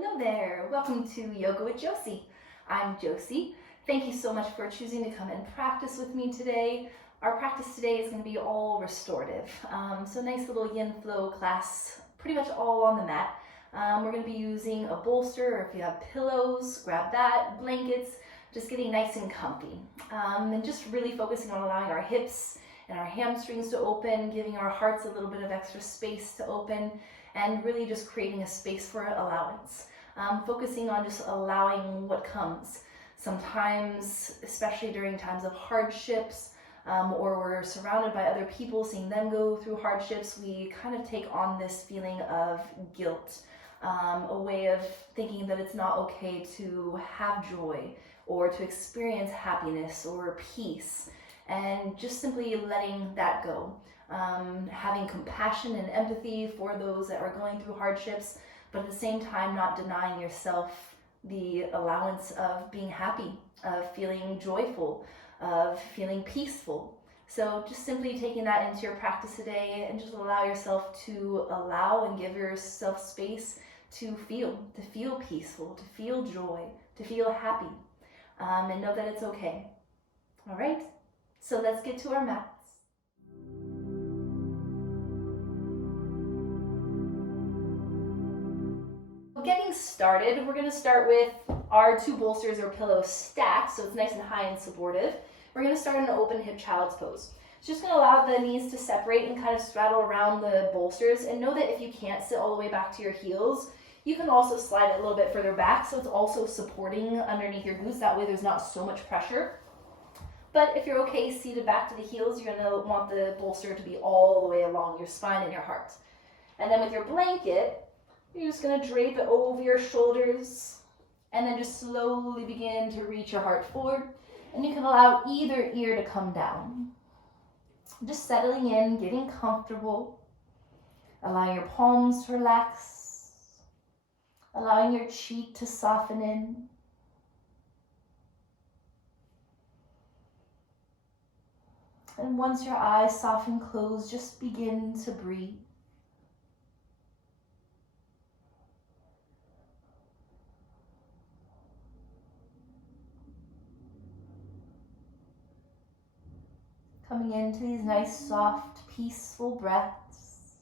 Hello there, welcome to Yoga with Josie. I'm Josie. Thank you so much for choosing to come and practice with me today. Our practice today is going to be all restorative. So nice little yin flow class, pretty much all on the mat. We're going to be using a bolster, or if you have pillows, grab that, blankets, just getting nice and comfy. And just really focusing on allowing our hips and our hamstrings to open, giving our hearts a little bit of extra space to open, and really just creating a space for allowance. Focusing on just allowing what comes. Sometimes, especially during times of hardships, or we're surrounded by other people, seeing them go through hardships, we kind of take on this feeling of guilt, a way of thinking that it's not okay to have joy or to experience happiness or peace, and just simply letting that go. Having compassion and empathy for those that are going through hardships, but at the same time not denying yourself the allowance of being happy, of feeling joyful, of feeling peaceful. So just simply taking that into your practice today, and just allow yourself to allow and give yourself space to feel peaceful, to feel joy, to feel happy, and know that it's okay. All right, so let's get to our mats. Getting started, we're going to start with our two bolsters or pillows stacked, so it's nice and high and supportive. We're going to start in an open hip child's pose. It's just going to allow the knees to separate and kind of straddle around the bolsters, and know that if you can't sit all the way back to your heels, you can also slide it a little bit further back, so it's also supporting underneath your glutes. That way there's not so much pressure. But if you're okay seated back to the heels, you're going to want the bolster to be all the way along your spine and your heart. And then with your blanket, you're just going to drape it over your shoulders, and then just slowly begin to reach your heart forward. And you can allow either ear to come down. Just settling in, getting comfortable. Allowing your palms to relax. Allowing your cheek to soften in. And once your eyes soften close, just begin to breathe. Coming into these nice, soft, peaceful breaths.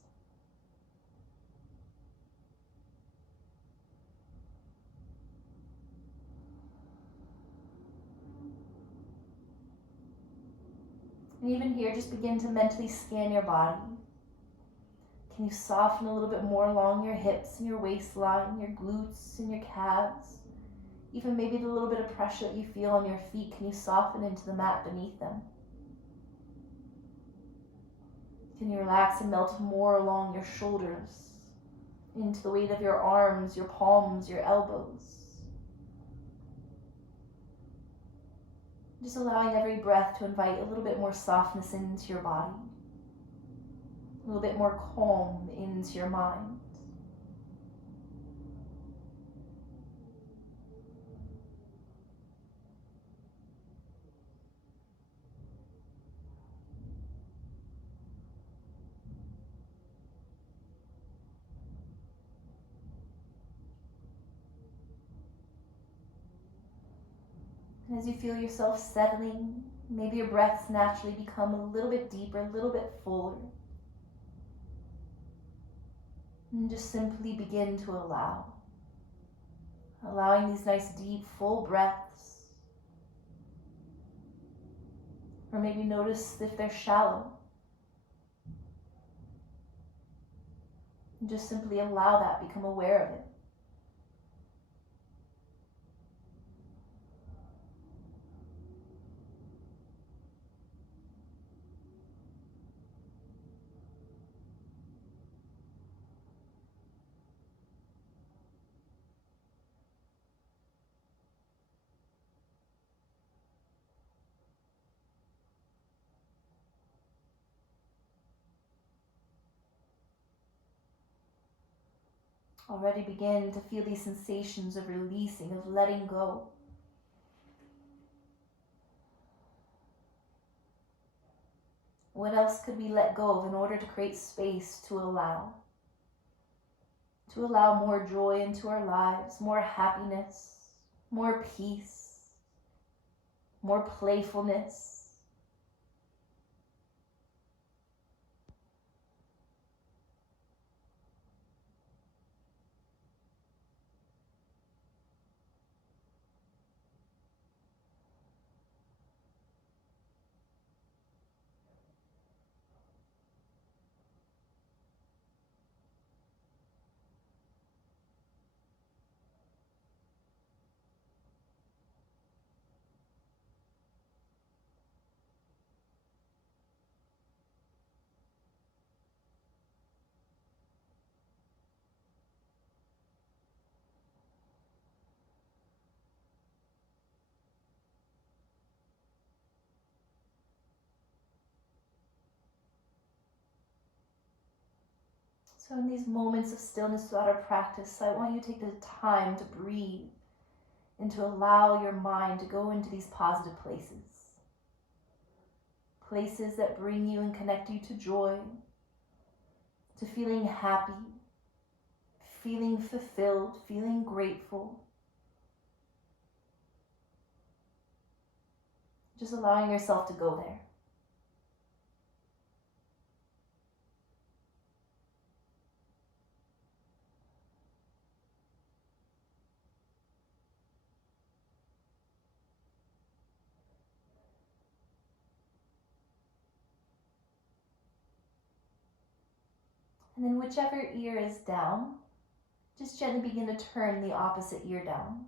And even here, just begin to mentally scan your body. Can you soften a little bit more along your hips and your waistline, your glutes and your calves? Even maybe the little bit of pressure that you feel on your feet, can you soften into the mat beneath them? Can you relax and melt more along your shoulders, into the weight of your arms, your palms, your elbows? Just allowing every breath to invite a little bit more softness into your body, a little bit more calm into your mind. And as you feel yourself settling, maybe your breaths naturally become a little bit deeper, a little bit fuller. And just simply begin to allow. Allowing these nice, deep, full breaths. Or maybe notice if they're shallow. And just simply allow that, become aware of it. Already begin to feel these sensations of releasing, of letting go. What else could we let go of in order to create space to allow to allow more joy into our lives, more happiness, more peace, more playfulness. So in these moments of stillness throughout our practice, I want you to take the time to breathe and to allow your mind to go into these positive places. Places that bring you and connect you to joy, to feeling happy, feeling fulfilled, feeling grateful. Just allowing yourself to go there. And then whichever ear is down, just gently begin to turn the opposite ear down.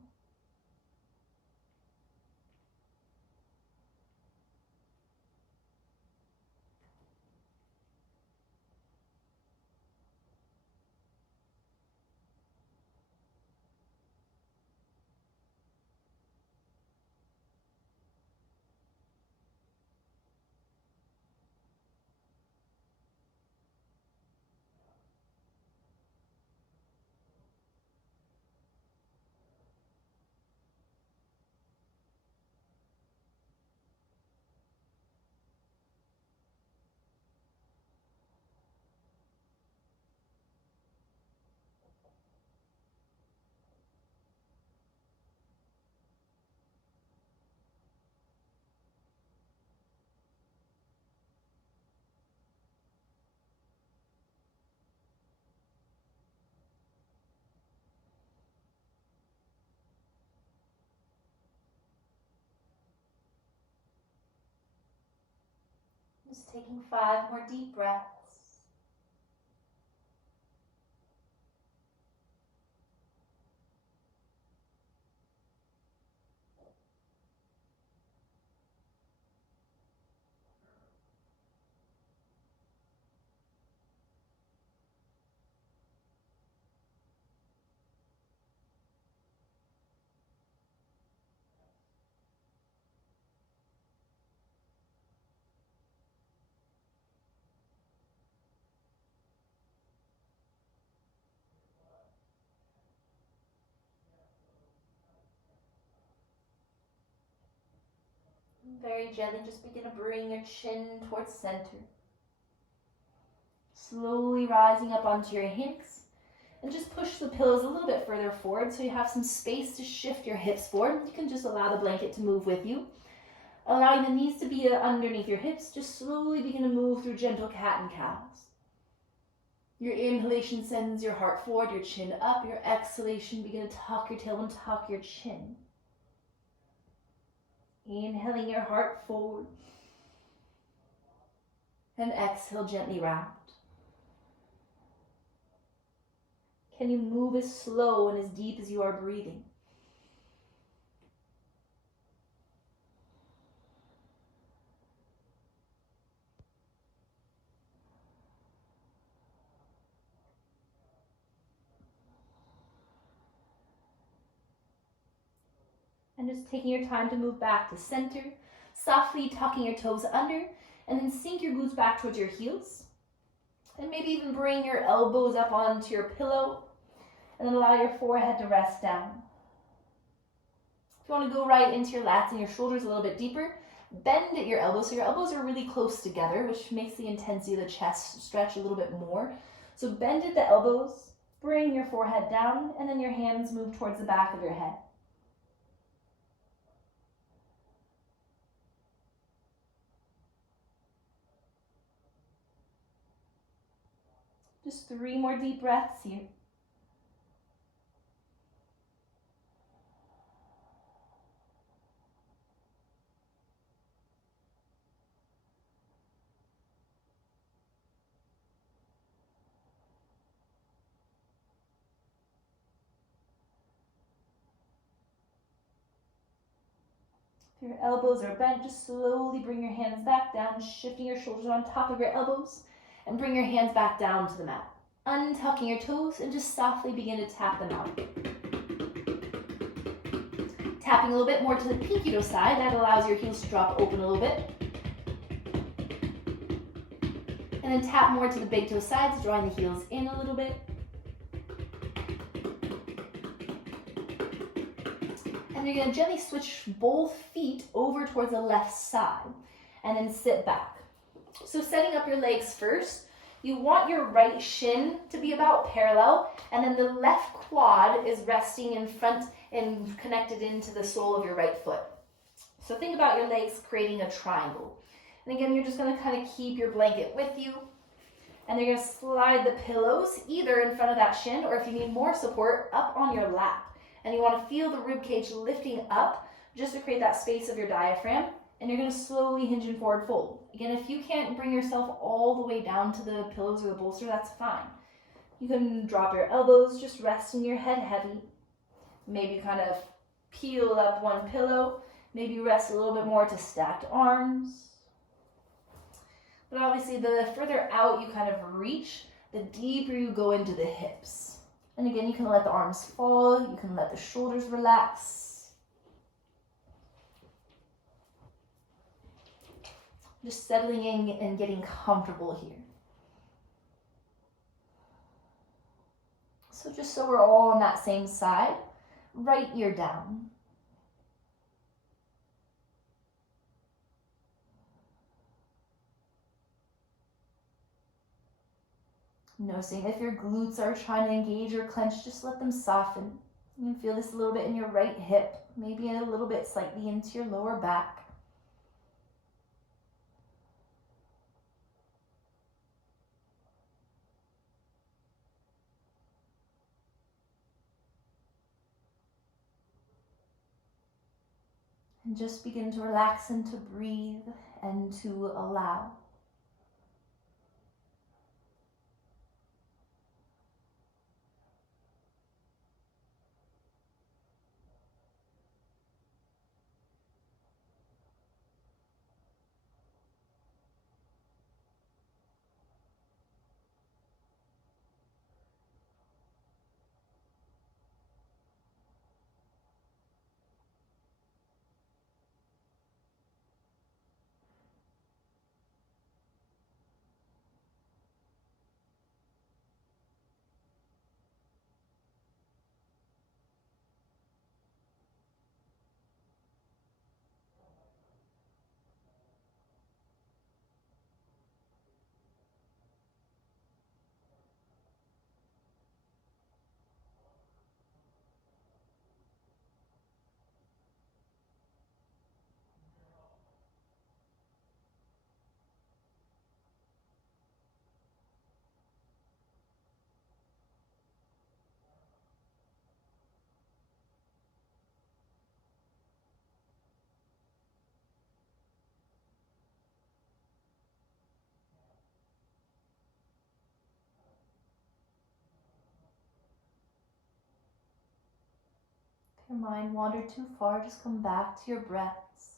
Just taking 5 more deep breaths. Very gently, just begin to bring your chin towards center. Slowly rising up onto your hips. And just push the pillows a little bit further forward so you have some space to shift your hips forward. You can just allow the blanket to move with you. Allowing the knees to be underneath your hips, just slowly begin to move through gentle cat and cows. Your inhalation sends your heart forward, your chin up. Your exhalation, begin to tuck your tailbone, tuck your chin. Inhaling your heart forward. And exhale, gently round. Can you move as slow and as deep as you are breathing? And just taking your time to move back to center, softly tucking your toes under, and then sink your glutes back towards your heels. And maybe even bring your elbows up onto your pillow, and then allow your forehead to rest down. If you want to go right into your lats and your shoulders a little bit deeper, bend at your elbows so your elbows are really close together, which makes the intensity of the chest stretch a little bit more. So bend at the elbows, Bring your forehead down, and then your hands move towards the back of your head. Just 3 more deep breaths here. If your elbows are bent, just slowly bring your hands back down, shifting your shoulders on top of your elbows, and bring your hands back down to the mat. Untucking your toes and just softly begin to tap them out. Tapping a little bit more to the pinky toe side, that allows your heels to drop open a little bit. And then tap more to the big toe sides, drawing the heels in a little bit. And you're going to gently switch both feet over towards the left side and then sit back. So setting up your legs first, you want your right shin to be about parallel, and then the left quad is resting in front and connected into the sole of your right foot. So think about your legs creating a triangle. And again, you're just going to kind of keep your blanket with you, and you're going to slide the pillows either in front of that shin, or if you need more support, up on your lap. And you want to feel the rib cage lifting up just to create that space of your diaphragm. And you're going to slowly hinge and forward fold. Again, if you can't bring yourself all the way down to the pillows or the bolster, that's fine. You can drop your elbows, just resting your head heavy. Maybe kind of peel up one pillow. Maybe rest a little bit more to stacked arms. But obviously, the further out you kind of reach, the deeper you go into the hips. And again, you can let the arms fall. You can let the shoulders relax. Just settling in and getting comfortable here. So just so we're all on that same side, right ear down. Noticing if your glutes are trying to engage or clench, just let them soften. You can feel this a little bit in your right hip, maybe a little bit slightly into your lower back. And just begin to relax and to breathe and to allow. If your mind wandered too far, just come back to your breaths.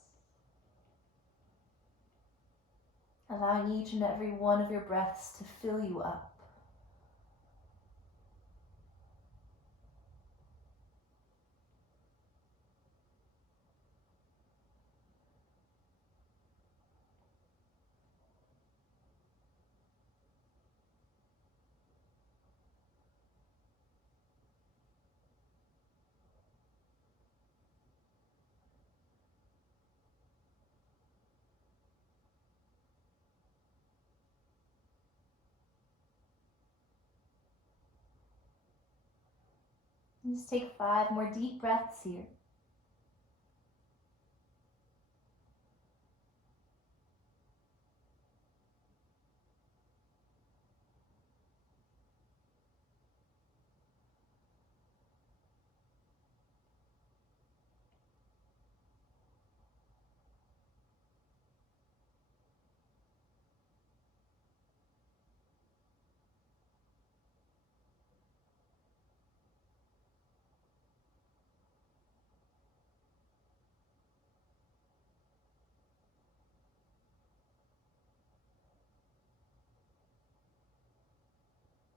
Allowing each and every one of your breaths to fill you up. Just take 5 more deep breaths here.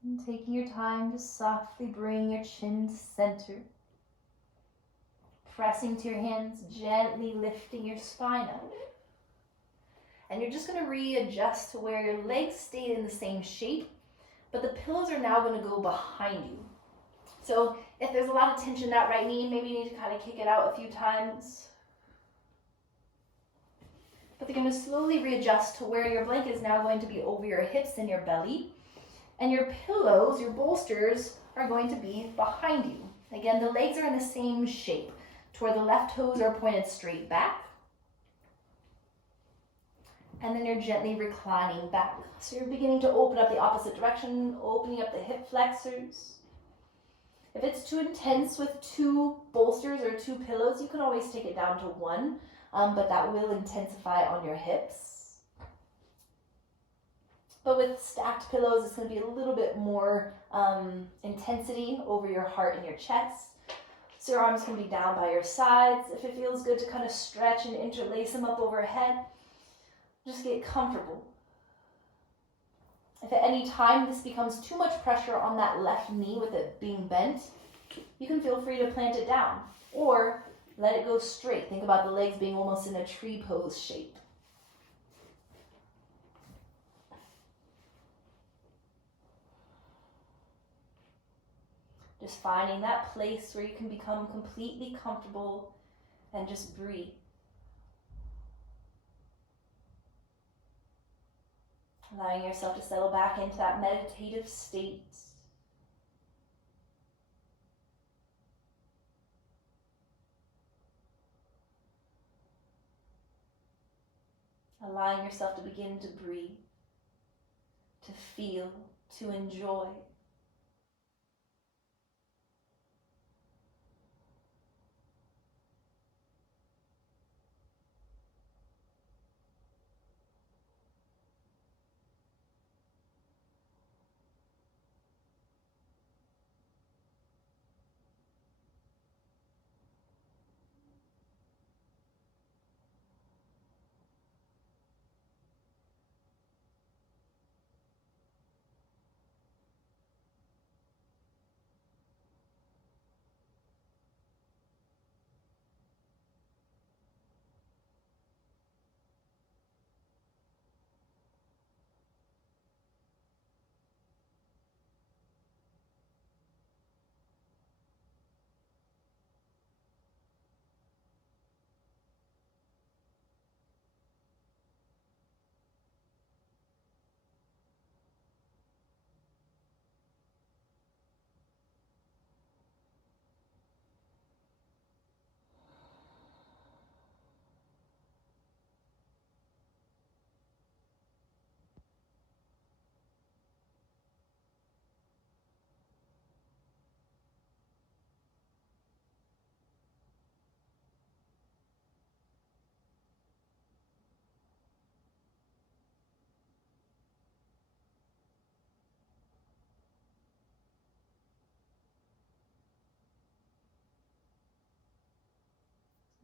And taking your time to softly bring your chin to center. Pressing to your hands, gently lifting your spine up. And you're just going to readjust to where your legs stayed in the same shape, but the pillows are now going to go behind you. So if there's a lot of tension in that right knee, maybe you need to kind of kick it out a few times. But they're going to slowly readjust to where your blanket is now going to be over your hips and your belly. And your pillows, your bolsters, are going to be behind you. Again, the legs are in the same shape, to where the left toes are pointed straight back. And then you're gently reclining back. So you're beginning to open up the opposite direction, opening up the hip flexors. If it's too intense with 2 bolsters or 2 pillows, you can always take it down to 1, but that will intensify on your hips. But with stacked pillows, it's going to be a little bit more intensity over your heart and your chest. So your arms can be down by your sides. If it feels good to kind of stretch and interlace them up overhead, just get comfortable. If at any time this becomes too much pressure on that left knee with it being bent, you can feel free to plant it down or let it go straight. Think about the legs being almost in a tree pose shape. Just finding that place where you can become completely comfortable and just breathe. Allowing yourself to settle back into that meditative state. Allowing yourself to begin to breathe, to feel, to enjoy.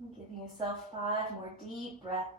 And giving yourself 5 more deep breaths.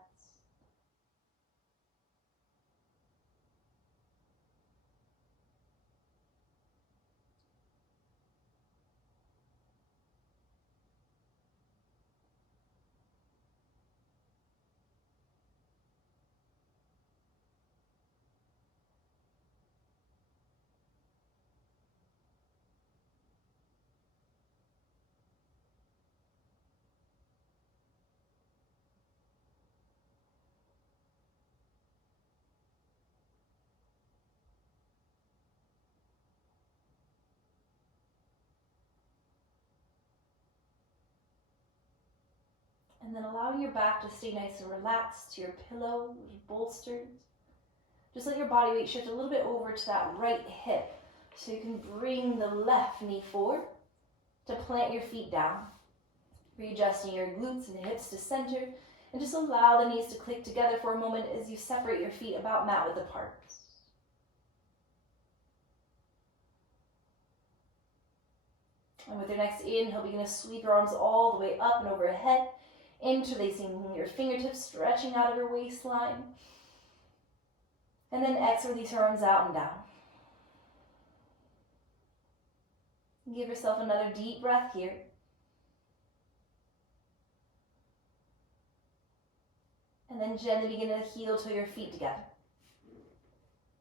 And then allowing your back to stay nice and relaxed to your pillow, bolstered. Just let your body weight shift a little bit over to that right hip so you can bring the left knee forward to plant your feet down. Readjusting your glutes and hips to center, and just allow the knees to click together for a moment as you separate your feet about mat width apart. And with your next inhale, begin to sweep your arms all the way up and overhead, interlacing your fingertips, stretching out of your waistline. And then exhale, release your arms out and down. Give yourself another deep breath here. And then gently begin to heel to your feet together.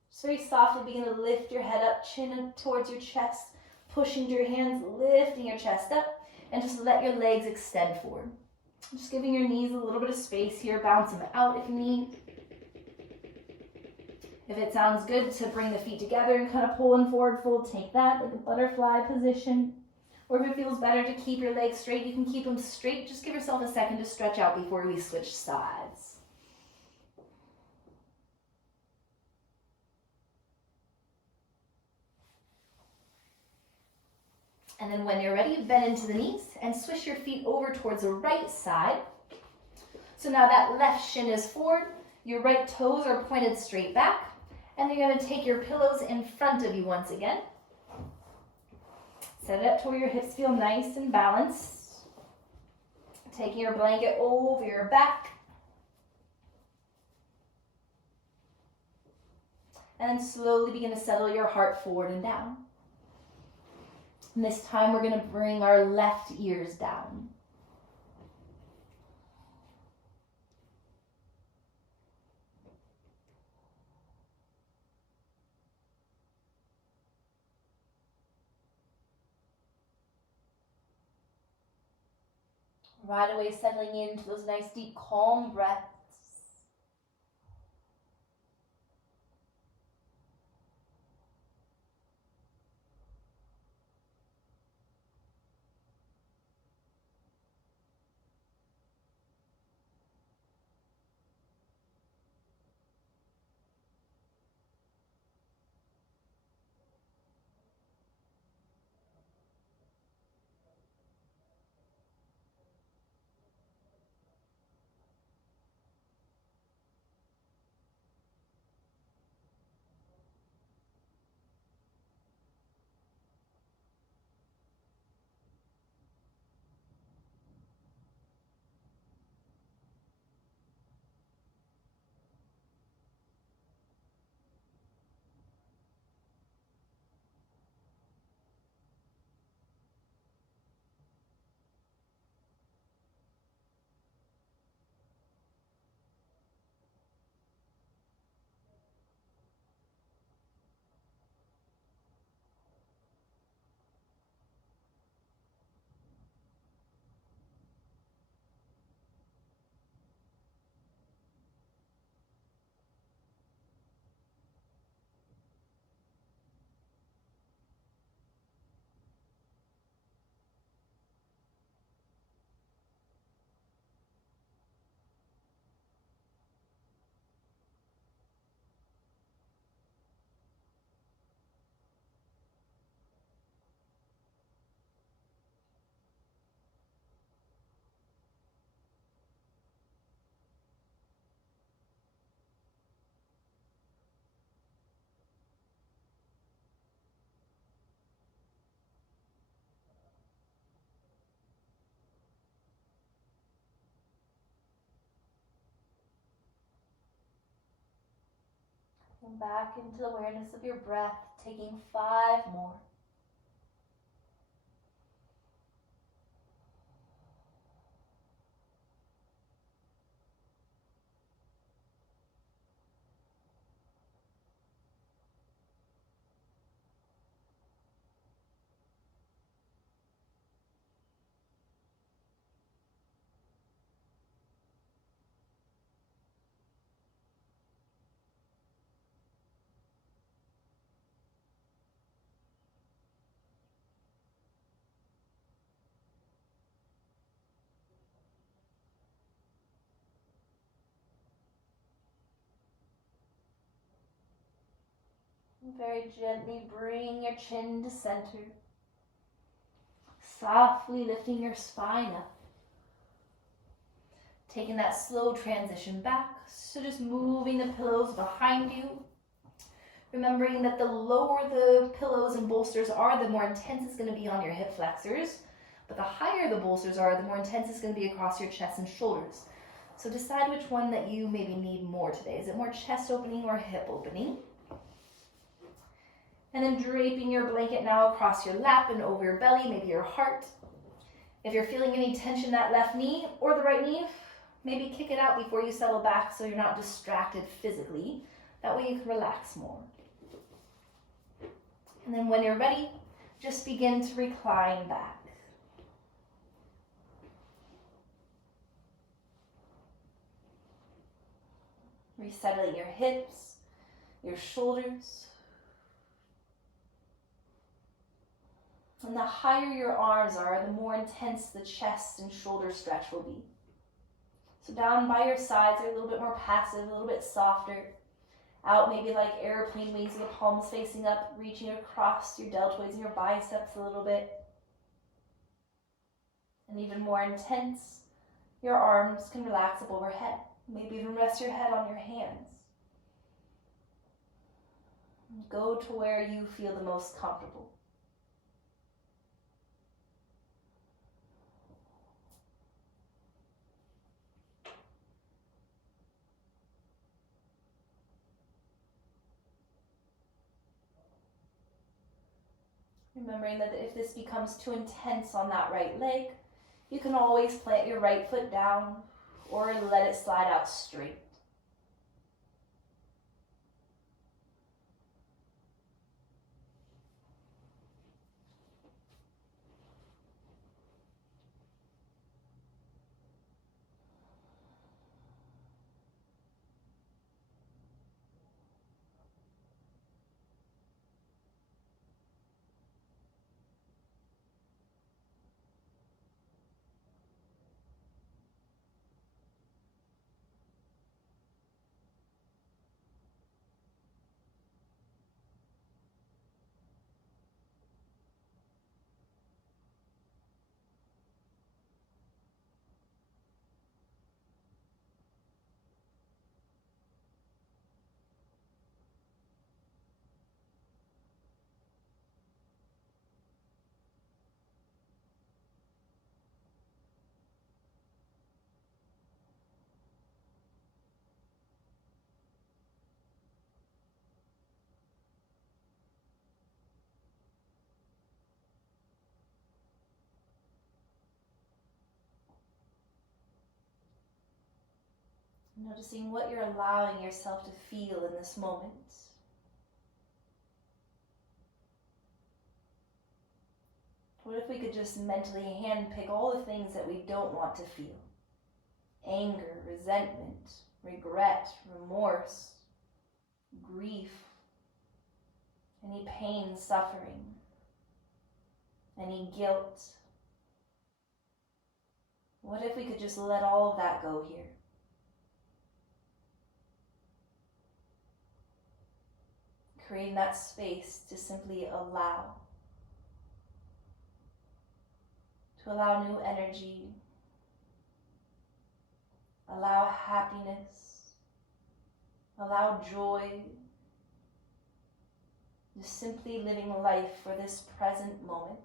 Just very softly begin to lift your head up, chin towards your chest, pushing to your hands, lifting your chest up, and just let your legs extend forward. Just giving your knees a little bit of space here, bounce them out if you need. If it sounds good to bring the feet together and kind of pull in forward fold, take that like a butterfly position. Or if it feels better to keep your legs straight, you can keep them straight. Just give yourself a second to stretch out before we switch sides. And then when you're ready, bend into the knees and swish your feet over towards the right side. So now that left shin is forward, your right toes are pointed straight back, and you're going to take your pillows in front of you once again. Set it up to where your hips feel nice and balanced. Taking your blanket over your back. And then slowly begin to settle your heart forward and down. And this time we're going to bring our left ears down. Right away settling into those nice deep calm breaths. And back into the awareness of your breath, taking 5 more. Very gently bring your chin to center. Softly lifting your spine up. Taking that slow transition back. So just moving the pillows behind you. Remembering that the lower the pillows and bolsters are, the more intense it's going to be on your hip flexors. But the higher the bolsters are, the more intense it's going to be across your chest and shoulders. So decide which one that you maybe need more today. Is it more chest opening or hip opening? And then draping your blanket now across your lap and over your belly, maybe your heart. If you're feeling any tension in that left knee or the right knee, maybe kick it out before you settle back so you're not distracted physically. That way you can relax more. And then when you're ready, just begin to recline back. Resettling your hips, your shoulders. And the higher your arms are, the more intense the chest and shoulder stretch will be. So down by your sides are a little bit more passive, a little bit softer. Out maybe like airplane wings, your palms facing up, reaching across your deltoids and your biceps a little bit. And even more intense, your arms can relax up overhead. Maybe even rest your head on your hands. Go to where you feel the most comfortable. Remembering that if this becomes too intense on that right leg, you can always plant your right foot down or let it slide out straight. Noticing what you're allowing yourself to feel in this moment. What if we could just mentally handpick all the things that we don't want to feel? Anger, resentment, regret, remorse, grief, any pain, suffering, any guilt. What if we could just let all of that go here? Creating that space to simply allow. To allow new energy, allow happiness, allow joy, just simply living life for this present moment.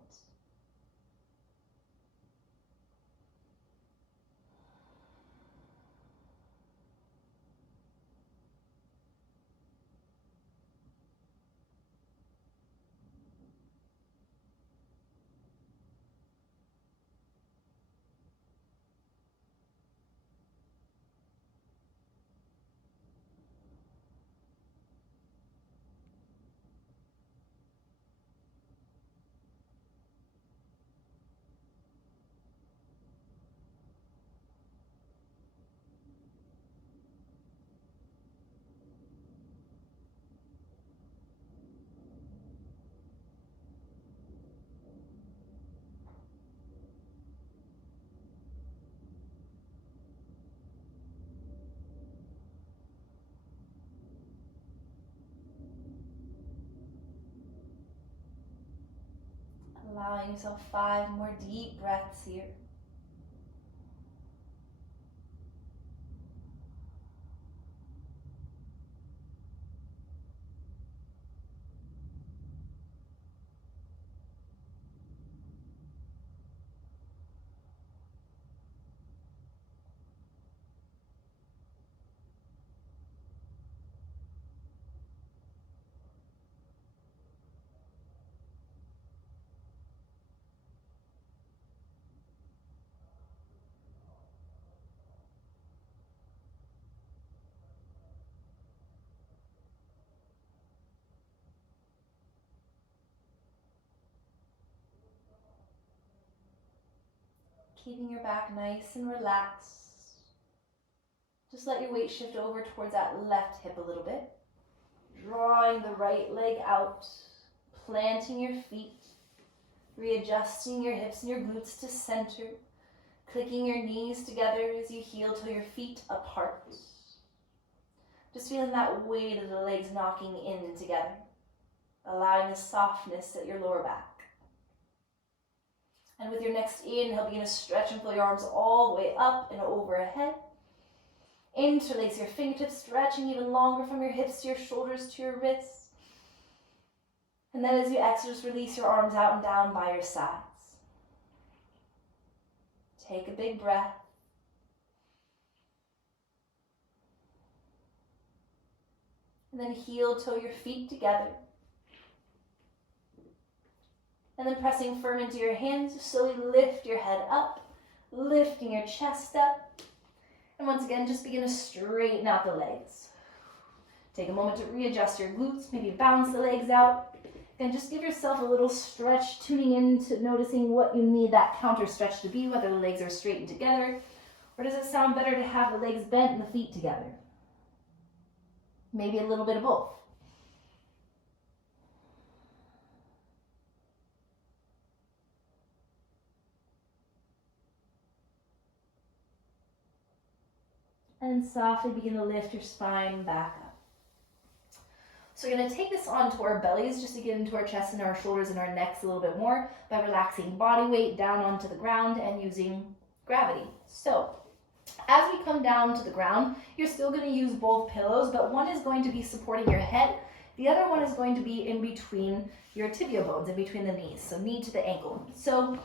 Allowing yourself 5 more deep breaths here. Keeping your back nice and relaxed. Just let your weight shift over towards that left hip a little bit. Drawing the right leg out, planting your feet, readjusting your hips and your glutes to center, clicking your knees together as you heel till your feet apart. Just feeling that weight of the legs knocking in together, allowing the softness at your lower back. And with your next inhale, begin to stretch and fill your arms all the way up and overhead. Interlace your fingertips, stretching even longer from your hips to your shoulders to your wrists. And then as you exhale, just release your arms out and down by your sides. Take a big breath. And then heel toe your feet together. And then pressing firm into your hands, slowly lift your head up, lifting your chest up. And once again, just begin to straighten out the legs. Take a moment to readjust your glutes, maybe bounce the legs out. And just give yourself a little stretch, tuning in to noticing what you need that counter stretch to be, whether the legs are straightened together, or does it sound better to have the legs bent and the feet together? Maybe a little bit of both. And softly begin to lift your spine back up. So we're going to take this onto our bellies just to get into our chest and our shoulders and our necks a little bit more by relaxing body weight down onto the ground and using gravity. So as we come down to the ground, you're still going to use both pillows, but one is going to be supporting your head. The other one is going to be in between your tibia bones, in between the knees, so knee to the ankle. So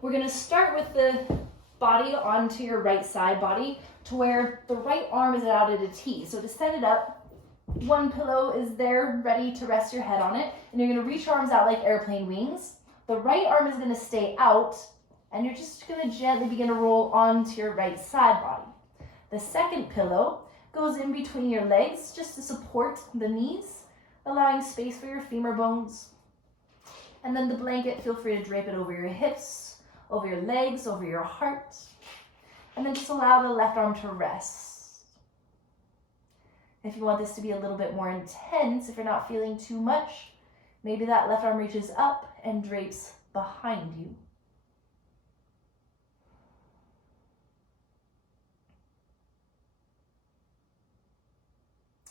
we're going to start with the body onto your right side body to where the right arm is out at a T. So to set it up, one pillow is there ready to rest your head on it, and you're going to reach your arms out like airplane wings. The right arm is going to stay out, and you're just going to gently begin to roll onto your right side body. The second pillow goes in between your legs just to support the knees, allowing space for your femur bones. And then the blanket, feel free to drape it over your hips, over your legs, over your heart. And then just allow the left arm to rest. If you want this to be a little bit more intense, if you're not feeling too much, maybe that left arm reaches up and drapes behind you.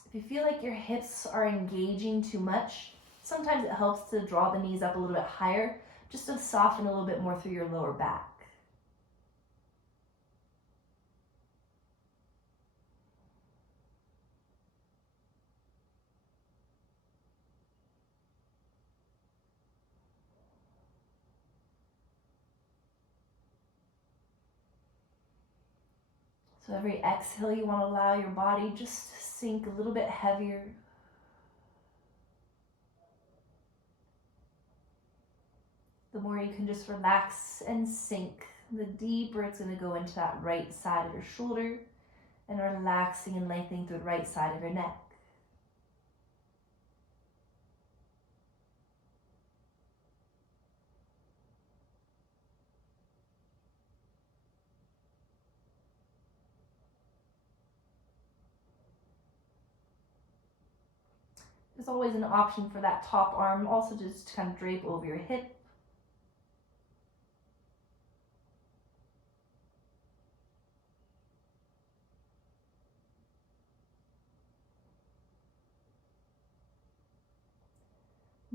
If you feel like your hips are engaging too much, sometimes it helps to draw the knees up a little bit higher, just to soften a little bit more through your lower back. So every exhale, you want to allow your body just to sink a little bit heavier. The more you can just relax and sink, the deeper it's going to go into that right side of your shoulder and relaxing and lengthening through the right side of your neck. There's always an option for that top arm also just to kind of drape over your hip.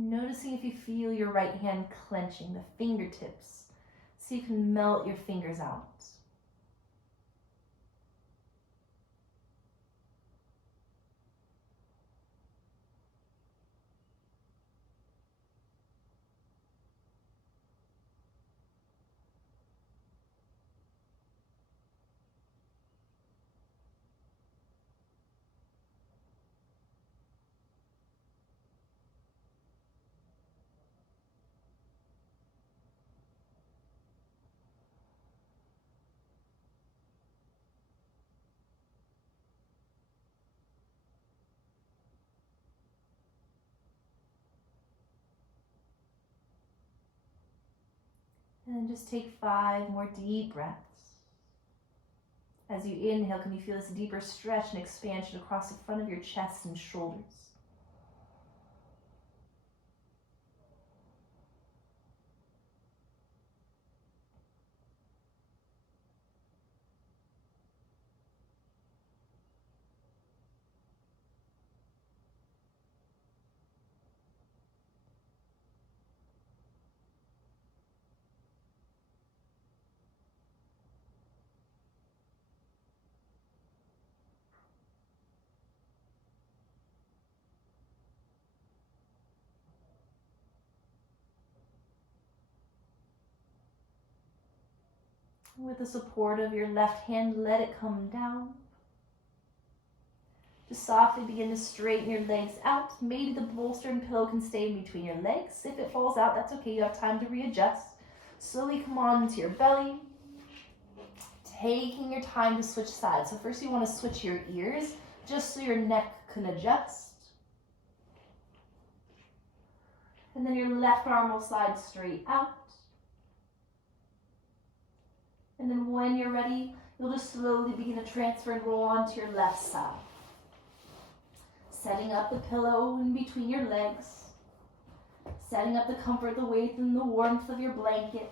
Noticing if you feel your right hand clenching, the fingertips. See if you can melt your fingers out. And then just take 5 more deep breaths. As you inhale, can you feel this deeper stretch and expansion across the front of your chest and shoulders? With the support of your left hand, let it come down. Just softly begin to straighten your legs out. Maybe the bolster and pillow can stay in between your legs. If it falls out, that's okay. You have time to readjust. Slowly come on to your belly. Taking your time to switch sides. So first you want to switch your ears just so your neck can adjust. And then your left arm will slide straight out. And then when you're ready, you'll just slowly begin to transfer and roll onto your left side. Setting up the pillow in between your legs. Setting up the comfort, the weight, and the warmth of your blanket.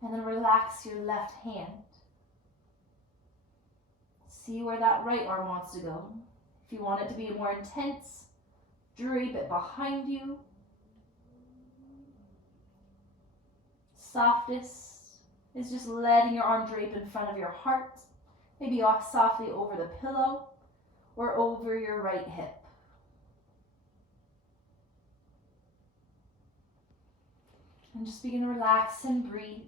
And then relax your left hand. See where that right arm wants to go. If you want it to be more intense, drape it behind you. Softest is just letting your arm drape in front of your heart. Maybe off softly over the pillow or over your right hip. And just begin to relax and breathe.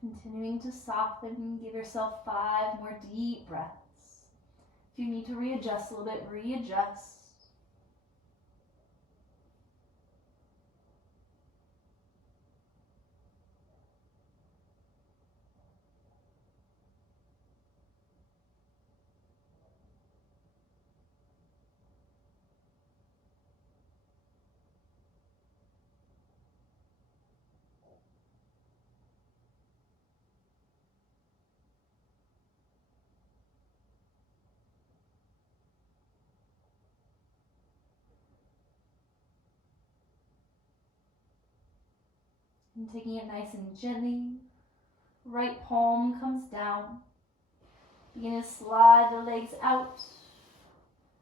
Continuing to soften, give yourself 5 more deep breaths. If you need to readjust a little bit, readjust. And taking it nice and gently. Right palm comes down. Begin to slide the legs out.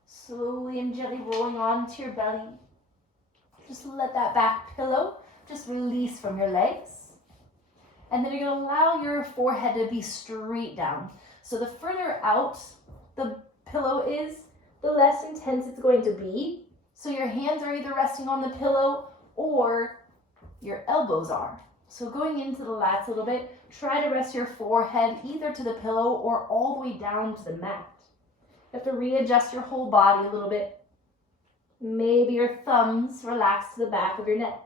Slowly and gently rolling onto your belly. Just let that back pillow just release from your legs. And then you're going to allow your forehead to be straight down. So the further out the pillow is, the less intense it's going to be. So your hands are either resting on the pillow or your elbows are. So going into the lats a little bit, try to rest your forehead either to the pillow or all the way down to the mat. You have to readjust your whole body a little bit. Maybe your thumbs relax to the back of your neck.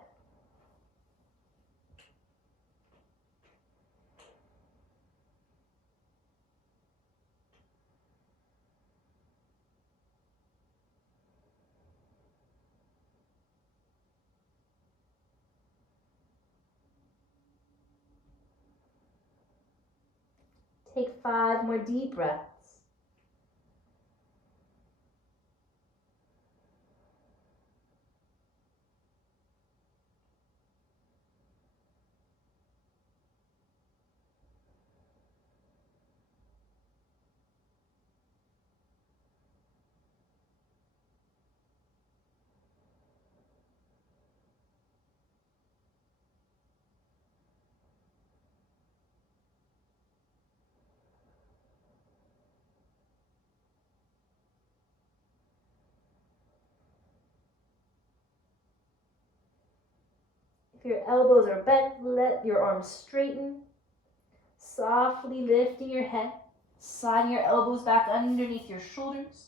Take 5 more deep breaths. If your elbows are bent, let your arms straighten. Softly lifting your head, sliding your elbows back underneath your shoulders.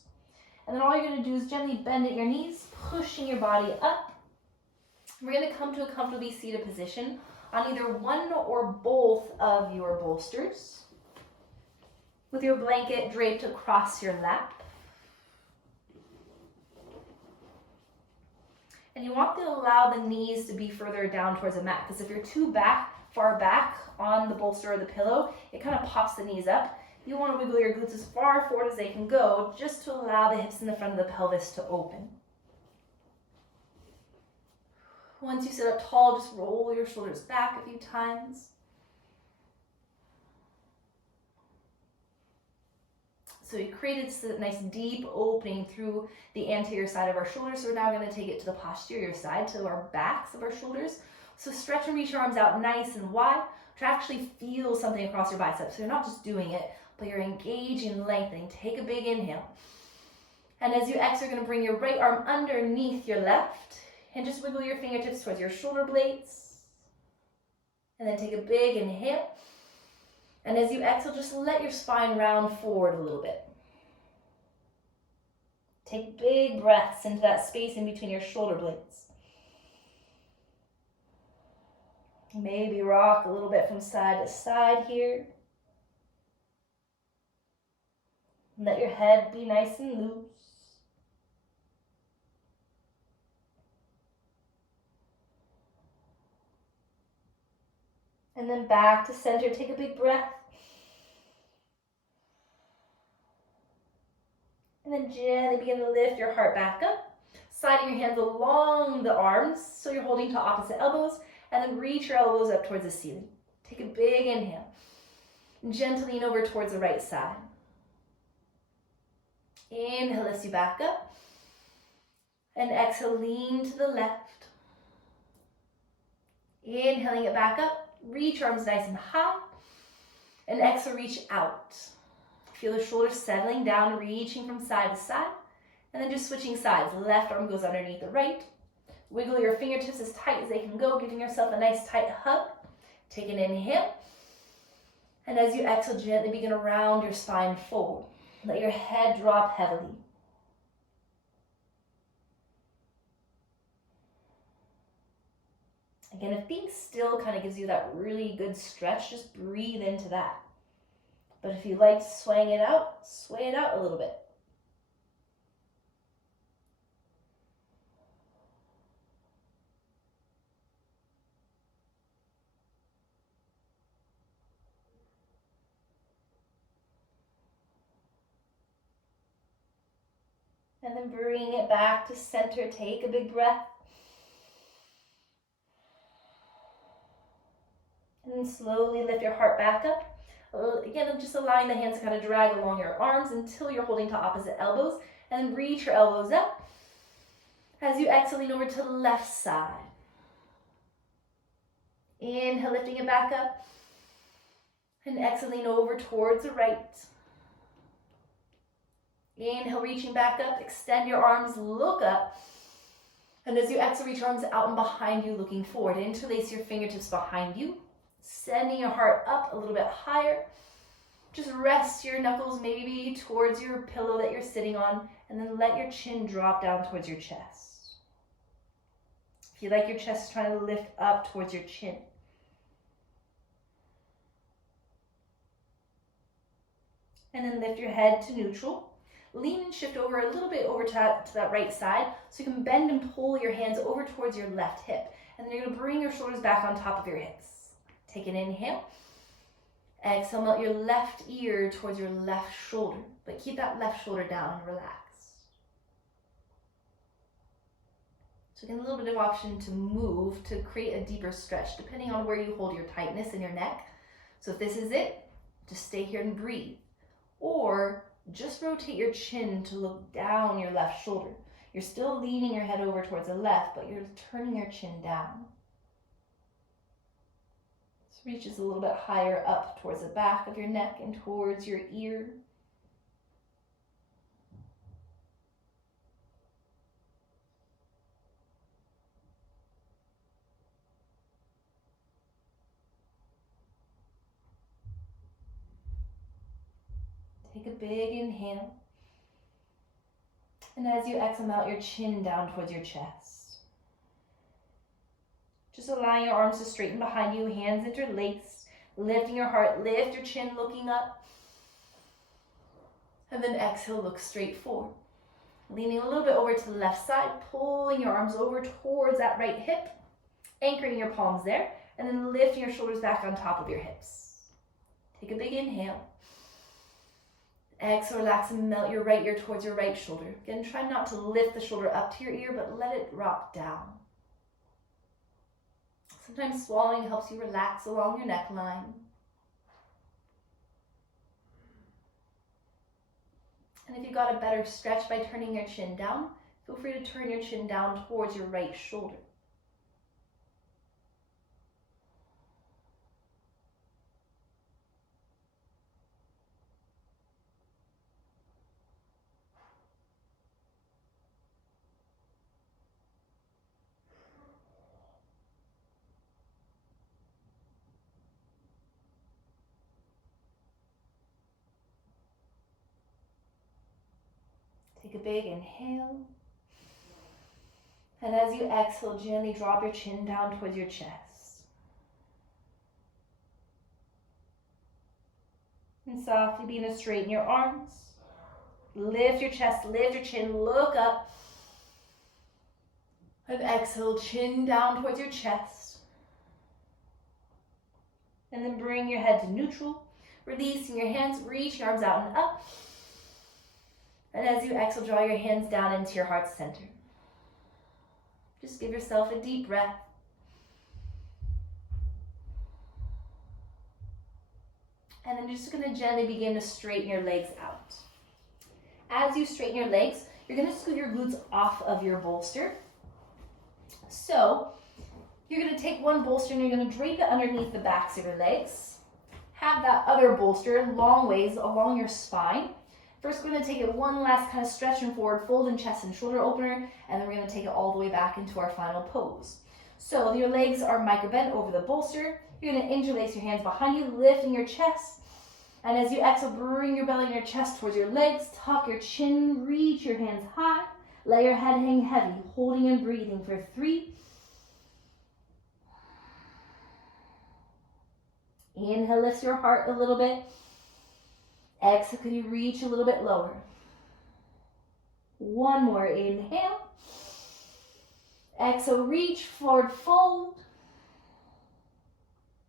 And then all you're going to do is gently bend at your knees, pushing your body up. We're going to come to a comfortably seated position on either one or both of your bolsters, with your blanket draped across your lap. And you want to allow the knees to be further down towards the mat, because if you're too far back on the bolster or the pillow, it kind of pops the knees up. You want to wiggle your glutes as far forward as they can go, just to allow the hips in the front of the pelvis to open. Once you sit up tall, just roll your shoulders back a few times. So we created a nice deep opening through the anterior side of our shoulders. So we're now going to take it to the posterior side, to our backs of our shoulders. So stretch and reach your arms out nice and wide to actually feel something across your biceps. So you're not just doing it, but you're engaging and lengthening. Take a big inhale. And as you exhale, you're going to bring your right arm underneath your left and just wiggle your fingertips towards your shoulder blades. And then take a big inhale. And as you exhale, just let your spine round forward a little bit. Take big breaths into that space in between your shoulder blades. Maybe rock a little bit from side to side here. Let your head be nice and loose. And then back to center. Take a big breath. And then gently begin to lift your heart back up. Sliding your hands along the arms so you're holding to opposite elbows. And then reach your elbows up towards the ceiling. Take a big inhale. And gently lean over towards the right side. Inhale lifts you back up. And exhale, lean to the left. Inhaling it back up. Reach arms nice and high. And exhale, reach out. Feel the shoulders settling down, reaching from side to side. And then just switching sides. The left arm goes underneath the right. Wiggle your fingertips as tight as they can go, giving yourself a nice tight hug. Take an inhale. And as you exhale, gently begin to round your spine forward. Let your head drop heavily. Again, if being still kind of gives you that really good stretch, just breathe into that. But if you like swaying it out, sway it out a little bit. And then bring it back to center. Take a big breath. And slowly lift your heart back up. Again, just allowing the hands to kind of drag along your arms until you're holding to opposite elbows. And then reach your elbows up. As you exhale, lean over to the left side. Inhale, lifting it back up. And exhale, lean over towards the right. Inhale, reaching back up. Extend your arms, look up. And as you exhale, reach your arms out and behind you, looking forward. Interlace your fingertips behind you. Sending your heart up a little bit higher. Just rest your knuckles maybe towards your pillow that you're sitting on. And then let your chin drop down towards your chest. Feel like your chest is trying to lift up towards your chin. And then lift your head to neutral. Lean and shift over a little bit over to that right side so you can bend and pull your hands over towards your left hip. And then you're going to bring your shoulders back on top of your hips. Take an inhale. Exhale, melt your left ear towards your left shoulder. But keep that left shoulder down and relax. So again, a little bit of option to move to create a deeper stretch depending on where you hold your tightness in your neck. So if this is it, just stay here and breathe. Or just rotate your chin to look down your left shoulder. You're still leaning your head over towards the left, but you're turning your chin down. This reaches a little bit higher up towards the back of your neck and towards your ear. Take a big inhale. And as you exhale, melt your chin down towards your chest. Just allowing your arms to straighten behind you, hands interlaced, lifting your heart, lift your chin, looking up. And then exhale, look straight forward. Leaning a little bit over to the left side, pulling your arms over towards that right hip, anchoring your palms there, and then lifting your shoulders back on top of your hips. Take a big inhale. Exhale, relax and melt your right ear towards your right shoulder. Again, try not to lift the shoulder up to your ear, but let it drop down. Sometimes swallowing helps you relax along your neckline. And if you got a better stretch by turning your chin down, feel free to turn your chin down towards your right shoulder. Take a big inhale. And as you exhale, gently drop your chin down towards your chest. And softly begin to straighten your arms. Lift your chest, lift your chin, look up. And exhale, chin down towards your chest. And then bring your head to neutral. Releasing your hands, reach your arms out and up. And as you exhale, draw your hands down into your heart center. Just give yourself a deep breath. And then you're just going to gently begin to straighten your legs out. As you straighten your legs, you're going to scoot your glutes off of your bolster. So you're going to take one bolster and you're going to drape it underneath the backs of your legs. Have that other bolster long ways along your spine. First, we're going to take it one last kind of stretching forward, fold in chest and shoulder opener, and then we're going to take it all the way back into our final pose. So your legs are micro bent over the bolster. You're going to interlace your hands behind you, lifting your chest. And as you exhale, bring your belly and your chest towards your legs, tuck your chin, reach your hands high, let your head hang heavy, holding and breathing for 3. Inhale, lift your heart a little bit. Exhale, can you reach a little bit lower? One more inhale. Exhale, reach forward, fold.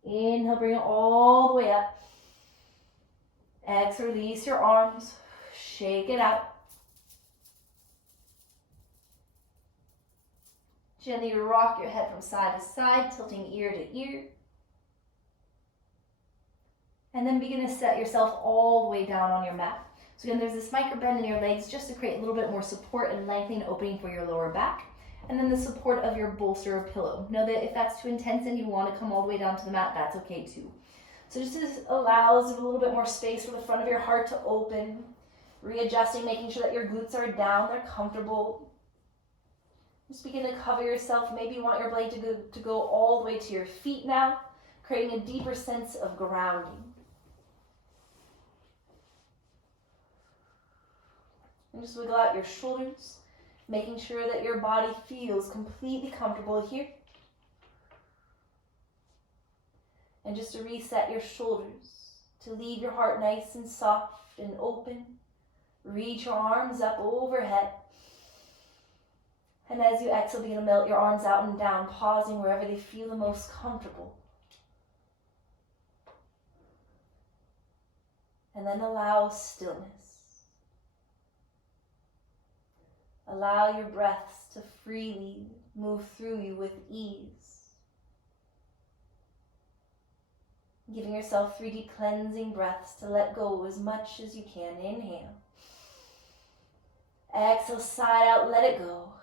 Inhale, bring it all the way up. Exhale, release your arms, shake it out. Gently rock your head from side to side, tilting ear to ear. And then begin to set yourself all the way down on your mat. So again, there's this micro bend in your legs just to create a little bit more support and lengthening opening for your lower back. And then the support of your bolster or pillow. Know that if that's too intense and you want to come all the way down to the mat, that's okay too. So just allows a little bit more space for the front of your heart to open. Readjusting, making sure that your glutes are down, they're comfortable. Just begin to cover yourself. Maybe you want your blade to go all the way to your feet now, creating a deeper sense of grounding. And just wiggle out your shoulders, making sure that your body feels completely comfortable here. And just to reset your shoulders, to leave your heart nice and soft and open. Reach your arms up overhead. And as you exhale, begin to melt your arms out and down, pausing wherever they feel the most comfortable. And then allow stillness. Allow your breaths to freely move through you with ease. Giving yourself 3 deep cleansing breaths to let go as much as you can. Inhale. Exhale, side out, let it go.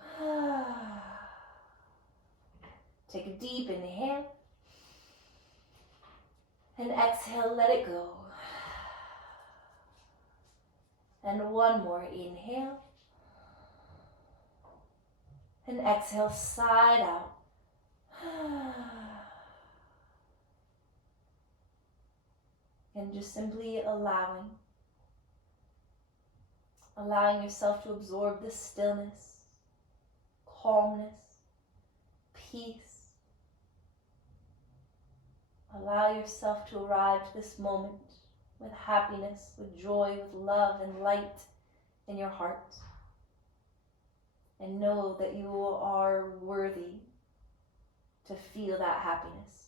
Take a deep inhale. And exhale, let it go. And one more inhale. And exhale, side out. And just simply allowing yourself to absorb the stillness, calmness, peace. Allow yourself to arrive to this moment with happiness, with joy, with love and light in your heart. And know that you are worthy to feel that happiness.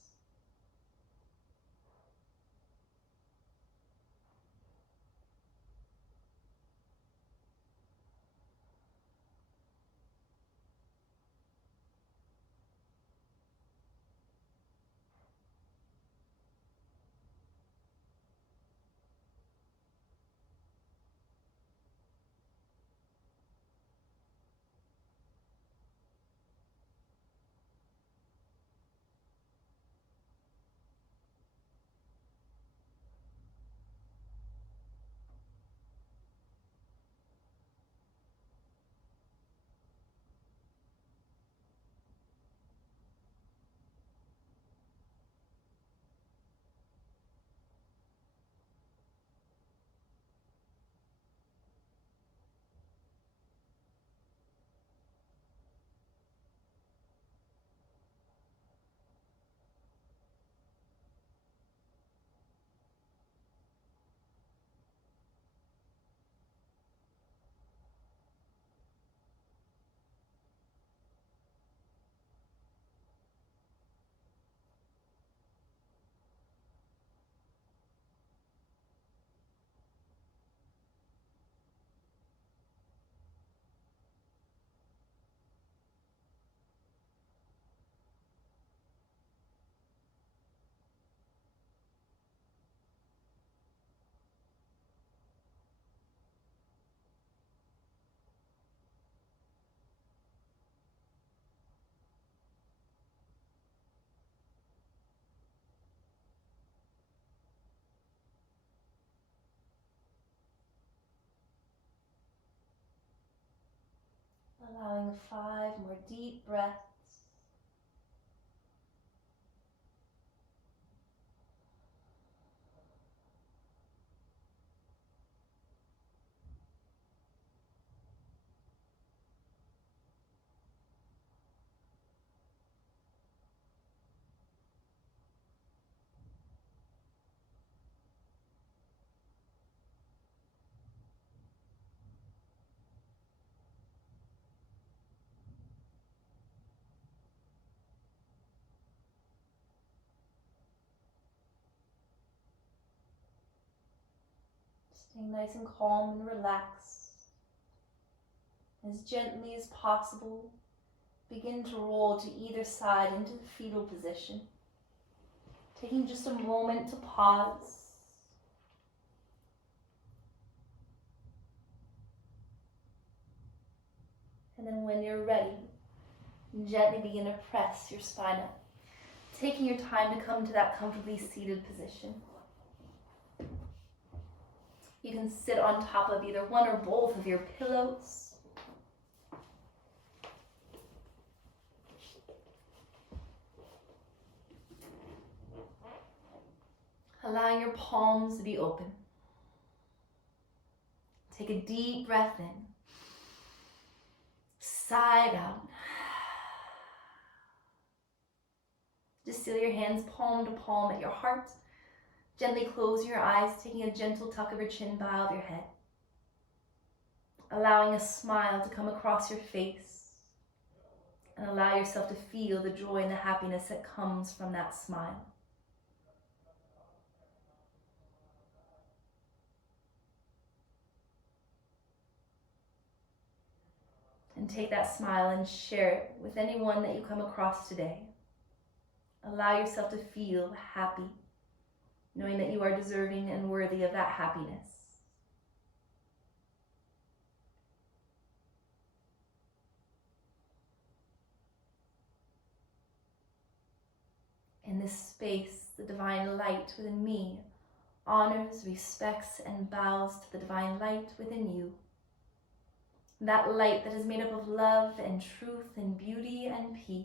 Allowing 5 more deep breaths. Staying nice and calm and relaxed. As gently as possible, begin to roll to either side into the fetal position. Taking just a moment to pause And then when you're ready, gently begin to press your spine up, taking your time to come to that comfortably seated position. You can sit on top of either one or both of your pillows. Allowing your palms to be open. Take a deep breath in. Sigh out. Just seal your hands palm to palm at your heart. Gently close your eyes, taking a gentle tuck of your chin, bow of your head. Allowing a smile to come across your face. And allow yourself to feel the joy and the happiness that comes from that smile. And take that smile and share it with anyone that you come across today. Allow yourself to feel happy, knowing that you are deserving and worthy of that happiness. In this space, the divine light within me honors, respects, and bows to the divine light within you. That light that is made up of love and truth and beauty and peace.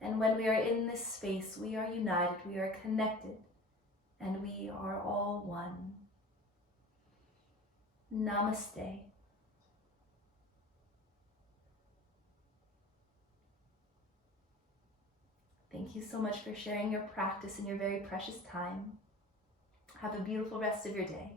And when we are in this space, we are united, we are connected, and we are all one. Namaste. Thank you so much for sharing your practice and your very precious time. Have a beautiful rest of your day.